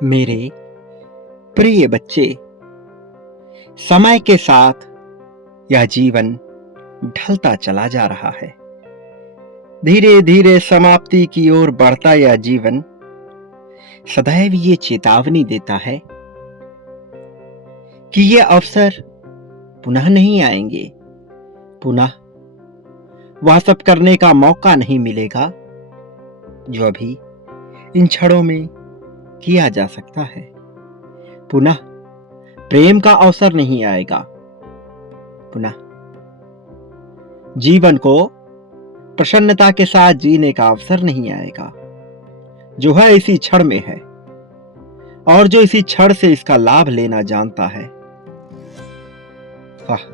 मेरे प्रिय बच्चे, समय के साथ यह जीवन ढलता चला जा रहा है। धीरे धीरे समाप्ति की ओर बढ़ता यह जीवन सदैव ये चेतावनी देता है कि ये अवसर पुनः नहीं आएंगे। पुनः वह सब करने का मौका नहीं मिलेगा जो अभी इन क्षणों में किया जा सकता है। पुनः प्रेम का अवसर नहीं आएगा। पुनः जीवन को प्रसन्नता के साथ जीने का अवसर नहीं आएगा जो है इसी क्षण में है और जो इसी क्षण से इसका लाभ लेना जानता है। वह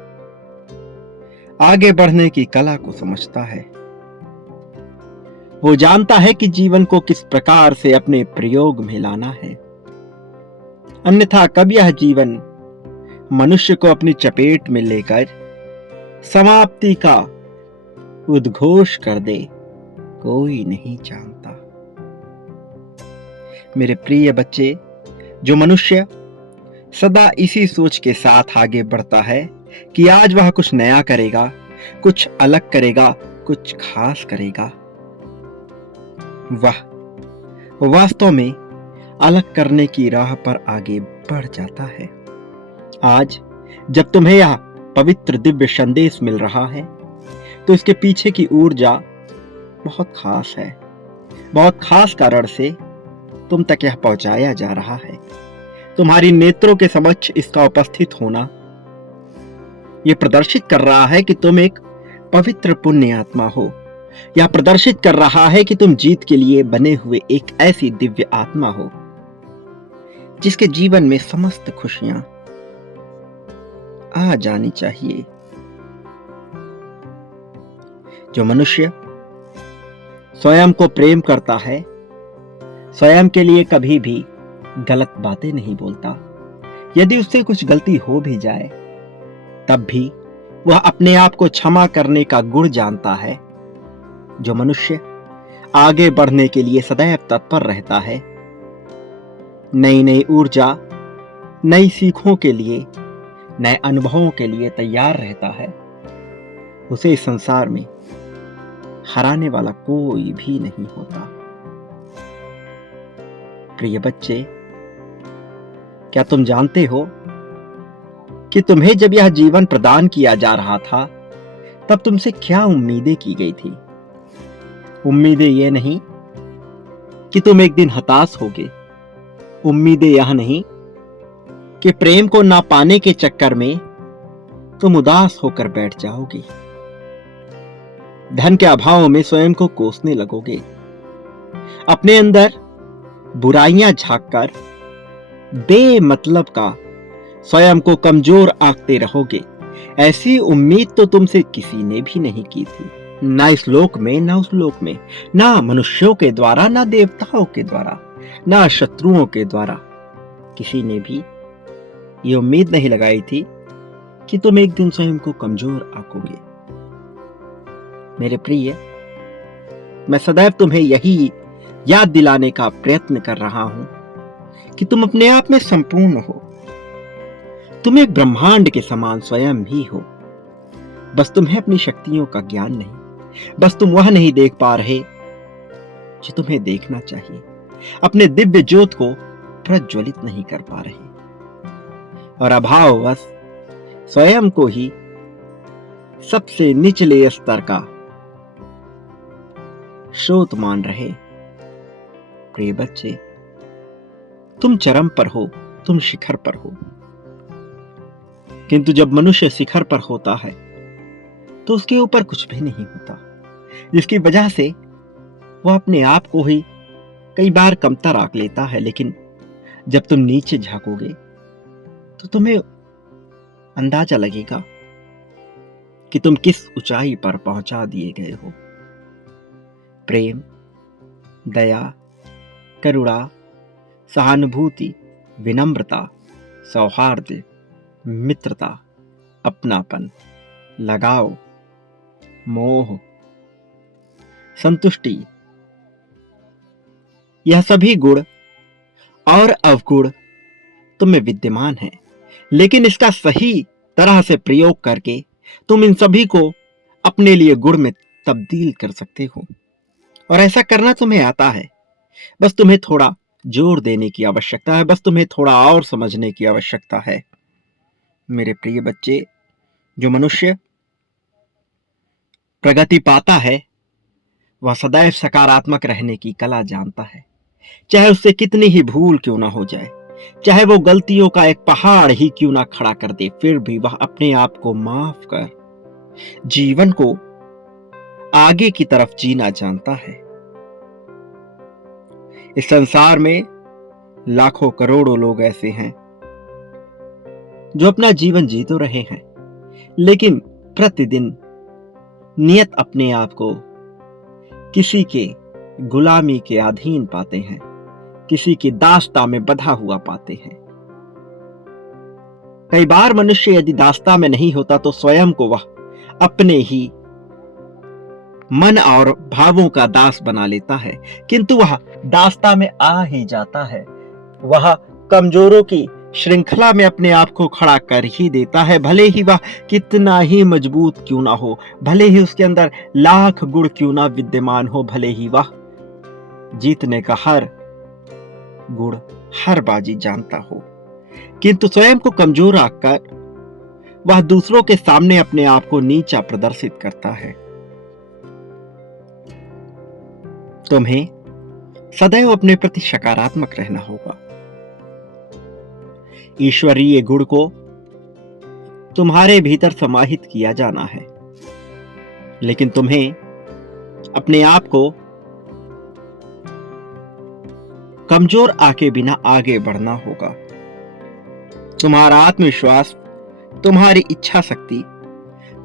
आगे बढ़ने की कला को समझता है। वो जानता है कि जीवन को किस प्रकार से अपने प्रयोग में लाना है। अन्यथा कब यह जीवन मनुष्य को अपनी चपेट में लेकर समाप्ति का उद्घोष कर दे, कोई नहीं जानता। मेरे प्रिय बच्चे, जो मनुष्य सदा इसी सोच के साथ आगे बढ़ता है कि आज वह कुछ नया करेगा, कुछ अलग करेगा, कुछ खास करेगा, वह वास्तव में अलग करने की राह पर आगे बढ़ जाता है। आज जब तुम्हें यह पवित्र दिव्य संदेश मिल रहा है तो इसके पीछे की ऊर्जा बहुत खास है। बहुत खास कारण से तुम तक यह पहुंचाया जा रहा है। तुम्हारी नेत्रों के समक्ष इसका उपस्थित होना यह प्रदर्शित कर रहा है कि तुम एक पवित्र पुण्य आत्मा हो। यह प्रदर्शित कर रहा है कि तुम जीत के लिए बने हुए एक ऐसी दिव्य आत्मा हो जिसके जीवन में समस्त खुशियां आ जानी चाहिए। जो मनुष्य स्वयं को प्रेम करता है, स्वयं के लिए कभी भी गलत बातें नहीं बोलता। यदि उससे कुछ गलती हो भी जाए तब भी वह अपने आप को क्षमा करने का गुण जानता है। जो मनुष्य आगे बढ़ने के लिए सदैव तत्पर रहता है, नई नई ऊर्जा, नई सीखों के लिए, नए अनुभवों के लिए तैयार रहता है, उसे इस संसार में हराने वाला कोई भी नहीं होता। प्रिय बच्चे, क्या तुम जानते हो कि तुम्हें जब यह जीवन प्रदान किया जा रहा था तब तुमसे क्या उम्मीदें की गई थी? उम्मीदें ये नहीं कि तुम एक दिन हताश होगे। उम्मीदें यह नहीं कि प्रेम को ना पाने के चक्कर में तुम उदास होकर बैठ जाओगे, धन के अभाव में स्वयं को कोसने लगोगे, अपने अंदर बुराइयां झांककर बेमतलब का स्वयं को कमजोर आंकते रहोगे। ऐसी उम्मीद तो तुमसे किसी ने भी नहीं की थी, ना इस लोक में, ना उस लोक में, ना मनुष्यों के द्वारा, ना देवताओं के द्वारा, ना शत्रुओं के द्वारा। किसी ने भी ये उम्मीद नहीं लगाई थी कि तुम एक दिन स्वयं को कमजोर आंकोगे। मेरे प्रिय, मैं सदैव तुम्हें यही याद दिलाने का प्रयत्न कर रहा हूं कि तुम अपने आप में संपूर्ण हो। तुम एक ब्रह्मांड के समान स्वयं भी हो। बस तुम्हें अपनी शक्तियों का ज्ञान नहीं, बस तुम वह नहीं देख पा रहे जो तुम्हें देखना चाहिए। अपने दिव्य ज्योत को प्रज्वलित नहीं कर पा रहे और अभाववश स्वयं को ही सबसे निचले स्तर का स्रोत मान रहे। प्रिय बच्चे, तुम चरम पर हो, तुम शिखर पर हो, किंतु जब मनुष्य शिखर पर होता है तो उसके ऊपर कुछ भी नहीं होता, जिसकी वजह से वह अपने आप को ही कई बार कमतर आंक लेता है। लेकिन जब तुम नीचे झांकोगे तो तुम्हें अंदाजा लगेगा कि तुम किस ऊंचाई पर पहुंचा दिए गए हो। प्रेम, दया, करुणा, सहानुभूति, विनम्रता, सौहार्द, मित्रता, अपनापन, लगाव, मोह, संतुष्टि, यह सभी गुण और अवगुण तुम में विद्यमान है, लेकिन इसका सही तरह से प्रयोग करके तुम इन सभी को अपने लिए गुण में तब्दील कर सकते हो। और ऐसा करना तुम्हें आता है, बस तुम्हें थोड़ा जोर देने की आवश्यकता है, बस तुम्हें थोड़ा और समझने की आवश्यकता है। मेरे प्रिय बच्चे, जो मनुष्य प्रगति पाता है वह सदैव सकारात्मक रहने की कला जानता है। चाहे उससे कितनी ही भूल क्यों ना हो जाए, चाहे वो गलतियों का एक पहाड़ ही क्यों ना खड़ा कर दे, फिर भी वह अपने आप को माफ कर जीवन को आगे की तरफ जीना जानता है। इस संसार में लाखों करोड़ों लोग ऐसे हैं जो अपना जीवन जी तो रहे हैं, लेकिन प्रतिदिन नियत अपने आप को किसी के गुलामी के अधीन पाते हैं, किसी की दास्ता में बंधा हुआ पाते हैं। कई बार मनुष्य यदि दास्ता में नहीं होता तो स्वयं को वह अपने ही मन और भावों का दास बना लेता है, किंतु वह दास्ता में आ ही जाता है। वह कमजोरों की श्रृंखला में अपने आप को खड़ा कर ही देता है, भले ही वह कितना ही मजबूत क्यों ना हो, भले ही उसके अंदर लाख गुण क्यों ना विद्यमान हो, भले ही वह जीतने का हर गुण हर बाजी जानता हो, किंतु स्वयं को कमजोर आकर वह दूसरों के सामने अपने आप को नीचा प्रदर्शित करता है। तुम्हें सदैव अपने प्रति सकारात्मक रहना होगा। ईश्वरीय गुण को तुम्हारे भीतर समाहित किया जाना है, लेकिन तुम्हें अपने आप को कमजोर आके बिना आगे बढ़ना होगा। तुम्हारा आत्मविश्वास, तुम्हारी इच्छा शक्ति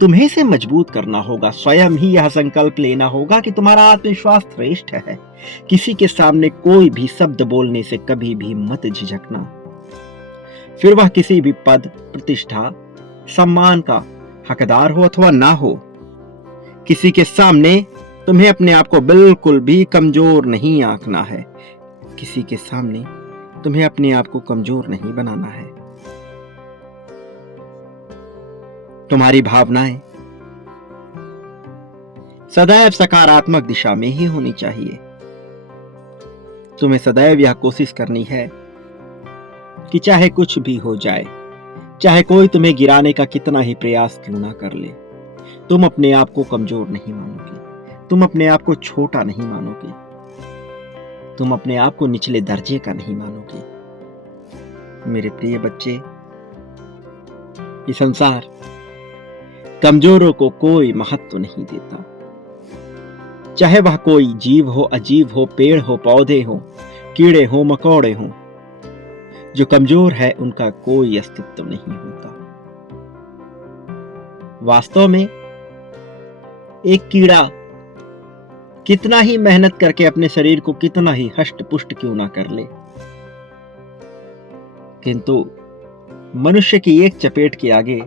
तुम्हें से मजबूत करना होगा। स्वयं ही यह संकल्प लेना होगा कि तुम्हारा आत्मविश्वास श्रेष्ठ है। किसी के सामने कोई भी शब्द बोलने से कभी भी मत झिझकना, फिर वह किसी भी पद, प्रतिष्ठा, सम्मान का हकदार हो अथवा ना हो। किसी के सामने तुम्हें अपने आप को बिल्कुल भी कमजोर नहीं आंकना है। किसी के सामने तुम्हें अपने आप को कमजोर नहीं बनाना है। तुम्हारी भावनाएं सदैव सकारात्मक दिशा में ही होनी चाहिए। तुम्हें सदैव यह कोशिश करनी है कि चाहे कुछ भी हो जाए, चाहे कोई तुम्हें गिराने का कितना ही प्रयास क्यों ना कर ले, तुम अपने आप को कमजोर नहीं मानोगे, तुम अपने आप को छोटा नहीं मानोगे, तुम अपने आप को निचले दर्जे का नहीं मानोगे। मेरे प्रिय बच्चे, ये संसार कमजोरों को कोई महत्व नहीं देता। चाहे वह कोई जीव हो, अजीब हो, पेड़ हो, पौधे हो, कीड़े हो, मकोड़े हो, जो कमजोर है उनका कोई अस्तित्व नहीं होता। वास्तव में एक कीड़ा कितना ही मेहनत करके अपने शरीर को कितना ही हष्ट पुष्ट क्यों ना कर ले, किंतु मनुष्य की एक चपेट के आगे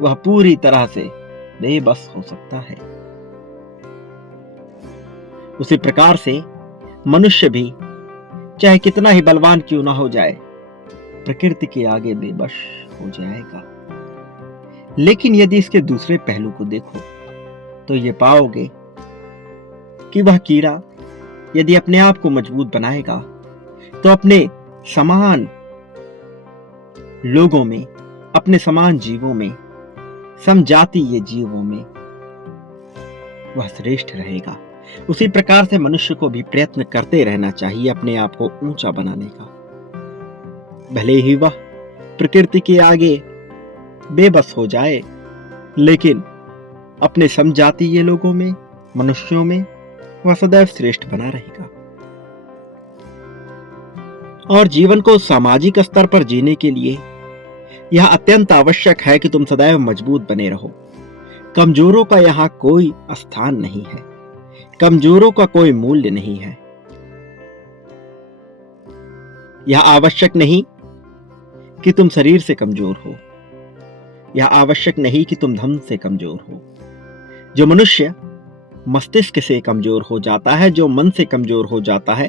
वह पूरी तरह से बेबस हो सकता है। उसी प्रकार से मनुष्य भी चाहे कितना ही बलवान क्यों ना हो जाए, प्रकृति के आगे बेबस हो जाएगा। लेकिन यदि इसके दूसरे पहलू को देखो तो ये पाओगे कि वह कीड़ा यदि अपने आप को मजबूत बनाएगा तो अपने समान लोगों में, अपने समान जीवों में, समजातीय जीवों में वह श्रेष्ठ रहेगा। उसी प्रकार से मनुष्य को भी प्रयत्न करते रहना चाहिए अपने आप को ऊंचा बनाने का। भले ही वह प्रकृति के आगे बेबस हो जाए, लेकिन अपने समजातीय लोगों में, मनुष्यों में वह सदैव श्रेष्ठ बना रहेगा। और जीवन को सामाजिक स्तर पर जीने के लिए यह अत्यंत आवश्यक है कि तुम सदैव मजबूत बने रहो। कमजोरों का यहां कोई स्थान नहीं है, कमजोरों का कोई मूल्य नहीं है। यह आवश्यक नहीं कि तुम शरीर से कमजोर हो, यह आवश्यक नहीं कि तुम धन से कमजोर हो। जो मनुष्य मस्तिष्क से कमजोर हो जाता है, जो मन से कमजोर हो जाता है,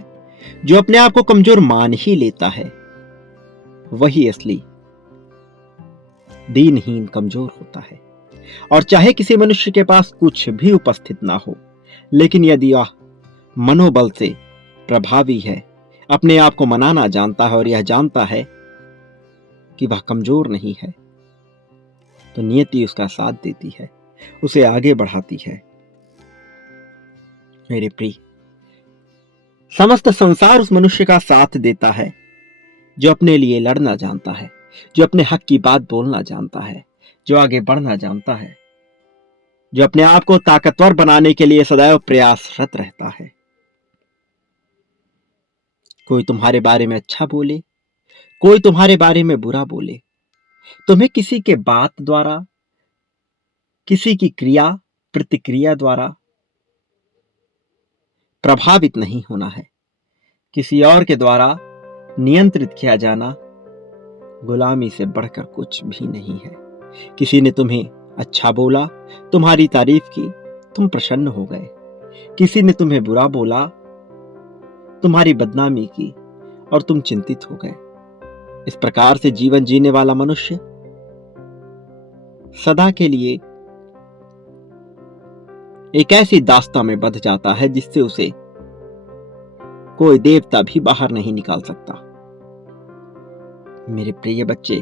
जो अपने आप को कमजोर मान ही लेता है वही असली दीनहीन कमजोर होता है। और चाहे किसी मनुष्य के पास कुछ भी उपस्थित ना हो, लेकिन यदि वह मनोबल से प्रभावी है, अपने आप को मनाना जानता है और यह जानता है कि वह कमजोर नहीं है, तो नियति उसका साथ देती है, उसे आगे बढ़ाती है। मेरे प्रिय, समस्त संसार उस मनुष्य का साथ देता है जो अपने लिए लड़ना जानता है, जो अपने हक की बात बोलना जानता है, जो आगे बढ़ना जानता है, जो अपने आप को ताकतवर बनाने के लिए सदैव प्रयासरत रहता है। कोई तुम्हारे बारे में अच्छा बोले, कोई तुम्हारे बारे में बुरा बोले, तुम्हें किसी के बात द्वारा, किसी की क्रिया प्रतिक्रिया द्वारा प्रभावित नहीं होना है। किसी और के द्वारा नियंत्रित किया जाना गुलामी से बढ़कर कुछ भी नहीं है। किसी ने तुम्हें अच्छा बोला, तुम्हारी तारीफ की, तुम प्रसन्न हो गए। किसी ने तुम्हें बुरा बोला, तुम्हारी बदनामी की और तुम चिंतित हो गए। इस प्रकार से जीवन जीने वाला मनुष्य सदा के लिए एक ऐसी दास्तां में बंध जाता है जिससे उसे कोई देवता भी बाहर नहीं निकाल सकता। मेरे प्रिय बच्चे,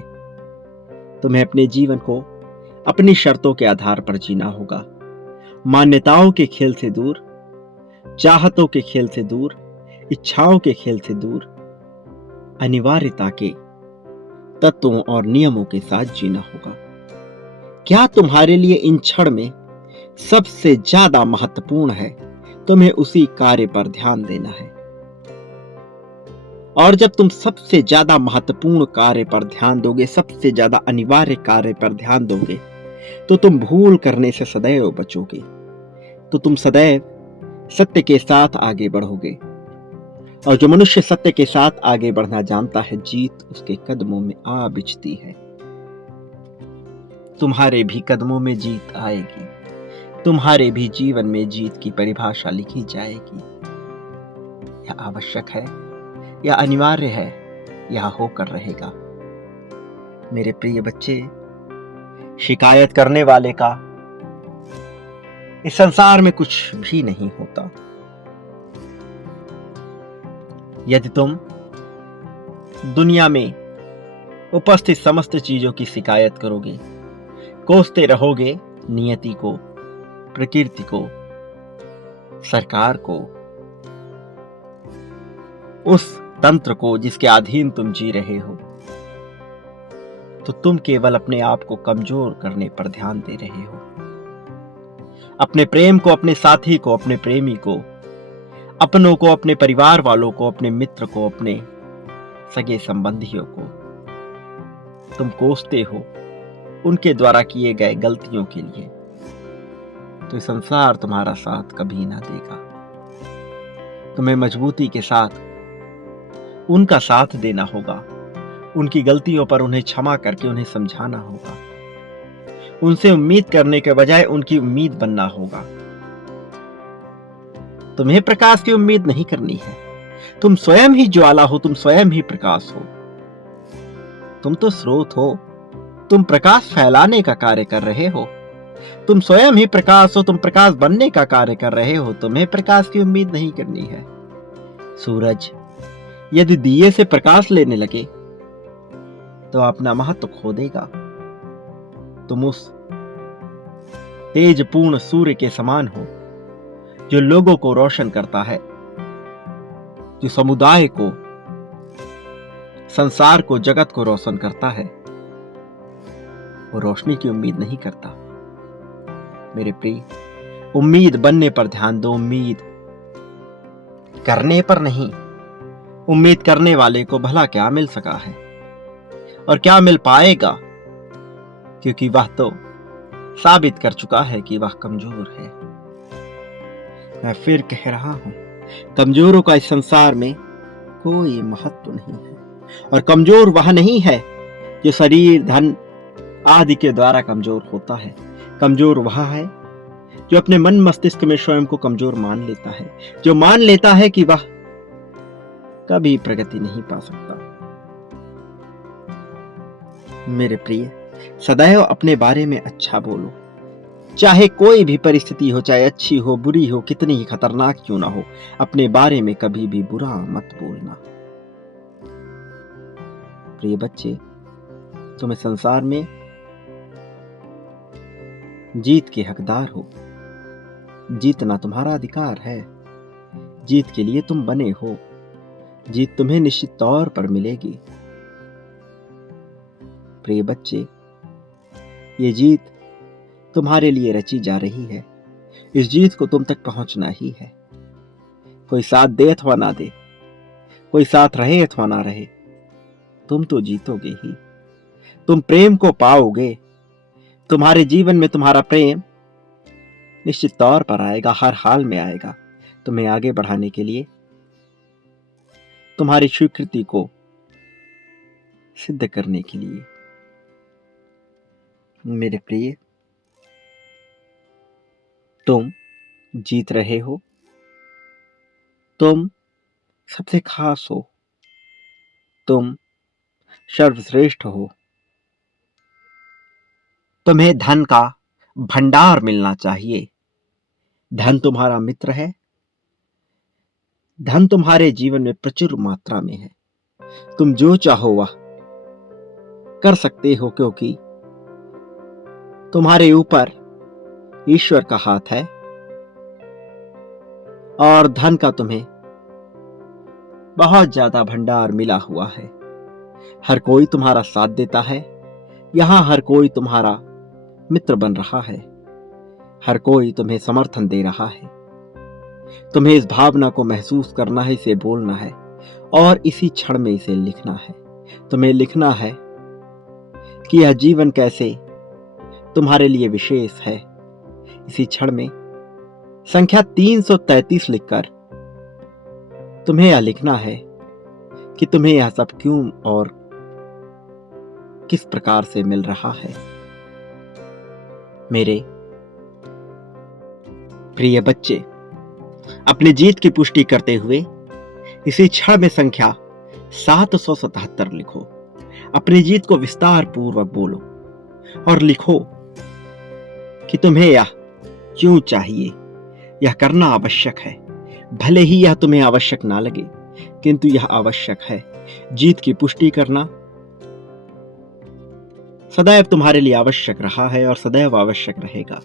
तुम्हें अपने जीवन को अपनी शर्तों के आधार पर जीना होगा। मान्यताओं के खेल से दूर, चाहतों के खेल से दूर, इच्छाओं के खेल से दूर, अनिवार्यता के तत्वों और नियमों के साथ जीना होगा। क्या तुम्हारे लिए इन क्षण में सबसे ज्यादा महत्वपूर्ण है, तुम्हें उसी कार्य पर ध्यान देना है। और जब तुम सबसे ज्यादा महत्वपूर्ण कार्य पर ध्यान दोगे, सबसे ज्यादा अनिवार्य कार्य पर ध्यान दोगे, तो तुम भूल करने से सदैव बचोगे, तो तुम सदैव सत्य के साथ आगे बढ़ोगे। और जो मनुष्य सत्य के साथ आगे बढ़ना जानता है, जीत उसके कदमों में आ बिछती है। तुम्हारे भी कदमों में जीत आएगी, तुम्हारे भी जीवन में जीत की परिभाषा लिखी जाएगी। यह आवश्यक है, यह अनिवार्य है, यह होकर रहेगा। मेरे प्रिय बच्चे, शिकायत करने वाले का इस संसार में कुछ भी नहीं होता। यदि तुम दुनिया में उपस्थित समस्त चीजों की शिकायत करोगे, कोसते रहोगे नियति को, प्रकृति को, सरकार को, उस तंत्र को जिसके अधीन तुम जी रहे हो, तो तुम केवल अपने आप को कमजोर करने पर ध्यान दे रहे हो। अपने प्रेम को, अपने साथी को, अपने प्रेमी को, अपनों को, अपने परिवार वालों को, अपने मित्र को, अपने सगे संबंधियों को तुम कोसते हो उनके द्वारा किए गए गलतियों के लिए, तो संसार तुम्हारा साथ कभी ना देगा। तुम्हें मजबूती के साथ उनका साथ देना होगा। उनकी गलतियों पर उन्हें क्षमा करके उन्हें समझाना होगा। उनसे उम्मीद करने के बजाय उनकी उम्मीद बनना होगा। तुम्हें प्रकाश की उम्मीद नहीं करनी है। तुम स्वयं ही ज्वाला हो, तुम स्वयं ही प्रकाश हो। तुम तो स्रोत हो, तुम प्रकाश फैलाने का कार्य कर रहे हो। तुम स्वयं ही प्रकाश हो, तुम प्रकाश बनने का कार्य कर रहे हो। तुम्हें प्रकाश की उम्मीद नहीं करनी है। सूरज यदि दिए से प्रकाश लेने लगे तो अपना महत्व खो देगा। तुम उस तेजपूर्ण सूर्य के समान हो जो लोगों को रोशन करता है, जो समुदाय को, संसार को, जगत को रोशन करता है। वो रोशनी की उम्मीद नहीं करता। मेरे प्रिय, उम्मीद बनने पर ध्यान दो, उम्मीद करने पर नहीं। उम्मीद करने वाले को भला क्या मिल सका है और क्या मिल पाएगा, क्योंकि वह तो साबित कर चुका है कि वह कमजोर है। मैं फिर कह रहा हूं, कमजोरों का इस संसार में कोई महत्व नहीं है। और कमजोर वह नहीं है जो शरीर, धन आदि के द्वारा कमजोर होता है। कमजोर वह है जो अपने मन मस्तिष्क में स्वयं को कमजोर मान लेता है, जो मान लेता है कि वह कभी प्रगति नहीं पा सकता। मेरे प्रिय, सदैव अपने बारे में अच्छा बोलो। चाहे कोई भी परिस्थिति हो, चाहे अच्छी हो, बुरी हो, कितनी ही खतरनाक क्यों ना हो, अपने बारे में कभी भी बुरा मत बोलना। प्रिय बच्चे, तुम इस संसार में जीत के हकदार हो। जीतना तुम्हारा अधिकार है। जीत के लिए तुम बने हो। जीत तुम्हें निश्चित तौर पर मिलेगी। प्रिय बच्चे, ये जीत तुम्हारे लिए रची जा रही है। इस जीत को तुम तक पहुंचना ही है। कोई साथ दे अथवा ना दे, कोई साथ रहे अथवा ना रहे, तुम तो जीतोगे ही। तुम प्रेम को पाओगे। तुम्हारे जीवन में तुम्हारा प्रेम निश्चित तौर पर आएगा, हर हाल में आएगा, तुम्हें आगे बढ़ाने के लिए, तुम्हारी स्वीकृति को सिद्ध करने के लिए। मेरे प्रिय, तुम जीत रहे हो। तुम सबसे खास हो। तुम सर्वश्रेष्ठ हो। तुम्हें धन का भंडार मिलना चाहिए। धन तुम्हारा मित्र है। धन तुम्हारे जीवन में प्रचुर मात्रा में है। तुम जो चाहो वह कर सकते हो, क्योंकि तुम्हारे ऊपर ईश्वर का हाथ है और धन का तुम्हें बहुत ज्यादा भंडार मिला हुआ है। हर कोई तुम्हारा साथ देता है। यहां हर कोई तुम्हारा मित्र बन रहा है। हर कोई तुम्हें समर्थन दे रहा है। तुम्हें इस भावना को महसूस करना है, इसे बोलना है और इसी क्षण में इसे लिखना है। तुम्हें लिखना है कि यह जीवन कैसे तुम्हारे लिए विशेष है। इसी क्षण में संख्या 333 लिखकर तुम्हें यह लिखना है कि तुम्हें यह सब क्यों और किस प्रकार से मिल रहा है। मेरे प्रिय बच्चे, अपनी जीत की पुष्टि करते हुए इसी क्षण में संख्या 777 लिखो। अपनी जीत को विस्तार पूर्वक बोलो और लिखो कि तुम्हें यह क्यों चाहिए। यह करना आवश्यक है। भले ही यह तुम्हें आवश्यक ना लगे, किंतु यह आवश्यक है। जीत की पुष्टि करना सदैव तुम्हारे लिए आवश्यक रहा है और सदैव आवश्यक रहेगा।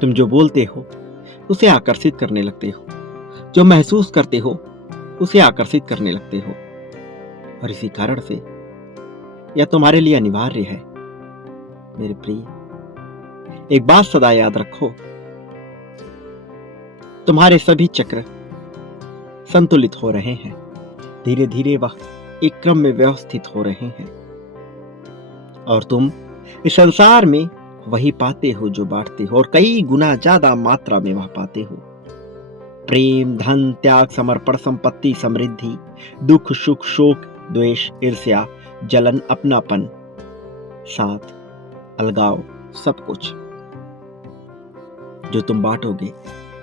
तुम जो बोलते हो उसे आकर्षित करने लगते हो। जो महसूस करते हो उसे आकर्षित करने लगते हो और इसी कारण से यह तुम्हारे लिए अनिवार्य है। मेरे प्रिय, एक बात सदा याद रखो, तुम्हारे सभी चक्र संतुलित हो रहे हैं। धीरे धीरे वह एक क्रम में व्यवस्थित हो रहे हैं और तुम इस संसार में वही पाते हो जो बांटते हो और कई गुना ज्यादा मात्रा में वह पाते हो। प्रेम, धन, त्याग, समर्पण, संपत्ति, समृद्धि, दुख, सुख, शोक, द्वेष, ईर्ष्या, जलन, अपनापन, साथ, अलगाव, सब कुछ जो तुम बांटोगे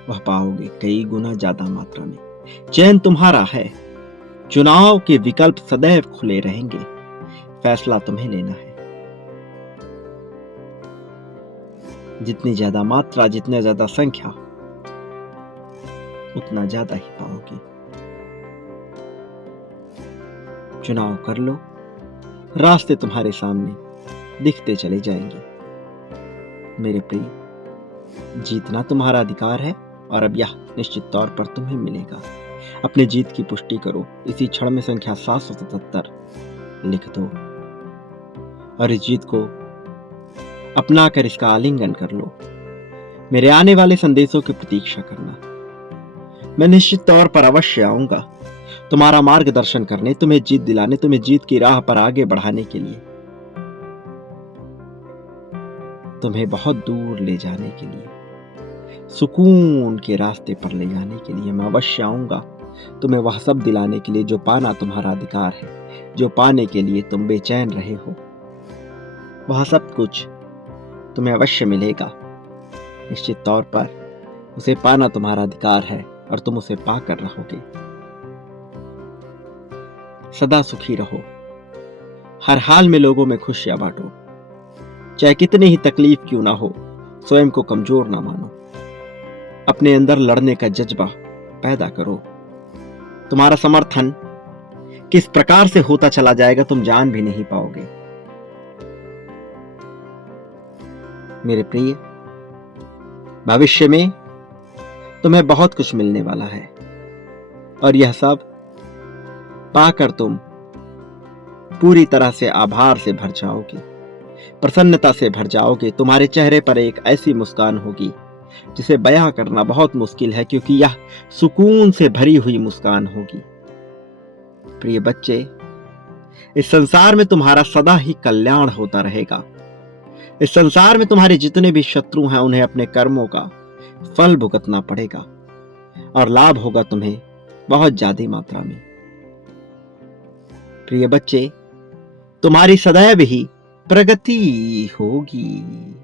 वह पाओगे कई गुना ज्यादा मात्रा में। चयन तुम्हारा है। चुनाव के विकल्प सदैव खुले रहेंगे। फैसला तुम्हें लेना है। जितनी ज्यादा मात्रा, जितनी ज्यादा संख्या, उतना ज्यादा ही पाओगे। चुनाव कर लो, रास्ते तुम्हारे सामने दिखते चले जाएंगे। मेरे प्रिय, जीतना तुम्हारा अधिकार है और अब यह निश्चित तौर पर तुम्हें मिलेगा। अपने जीत की पुष्टि करो। इसी क्षण में संख्या 777 लिख दो और इस जीत को अपना कर इसका आलिंगन कर लो। मेरे आने वाले संदेशों की प्रतीक्षा करना। मैं निश्चित तौर पर अवश्य आऊंगा तुम्हारा मार्गदर्शन करने, तुम्हें जीत दिलाने, तुम्हें जीत की राह पर आगे बढ़ाने के लिए, तुम्हें बहुत दूर ले जाने के लिए, सुकून के रास्ते पर ले जाने के लिए मैं अवश्य आऊंगा। तुम्हें वह सब दिलाने के लिए जो पाना तुम्हारा अधिकार है, जो पाने के लिए तुम बेचैन रहे हो, वह सब कुछ तुम्हें अवश्य मिलेगा। निश्चित तौर पर उसे पाना तुम्हारा अधिकार है और तुम उसे पाकर रहोगे। सदा सुखी रहो। हर हाल में लोगों में खुशियां बांटो। चाहे कितनी ही तकलीफ क्यों ना हो, स्वयं को कमजोर ना मानो। अपने अंदर लड़ने का जज्बा पैदा करो। तुम्हारा समर्थन किस प्रकार से होता चला जाएगा तुम जान भी नहीं पाओगे। मेरे प्रिय, भविष्य में तुम्हें बहुत कुछ मिलने वाला है और यह सब पाकर तुम पूरी तरह से आभार से भर जाओगे, प्रसन्नता से भर जाओगे। तुम्हारे चेहरे पर एक ऐसी मुस्कान होगी जिसे बयां करना बहुत मुश्किल है, क्योंकि यह सुकून से भरी हुई मुस्कान होगी। प्रिय बच्चे, इस संसार में तुम्हारा सदा ही कल्याण होता रहेगा। इस संसार में तुम्हारे जितने भी शत्रु हैं उन्हें अपने कर्मों का फल भुगतना पड़ेगा और लाभ होगा तुम्हें बहुत ज्यादा मात्रा में। प्रिय बच्चे, तुम्हारी सदैव ही प्रगति होगी।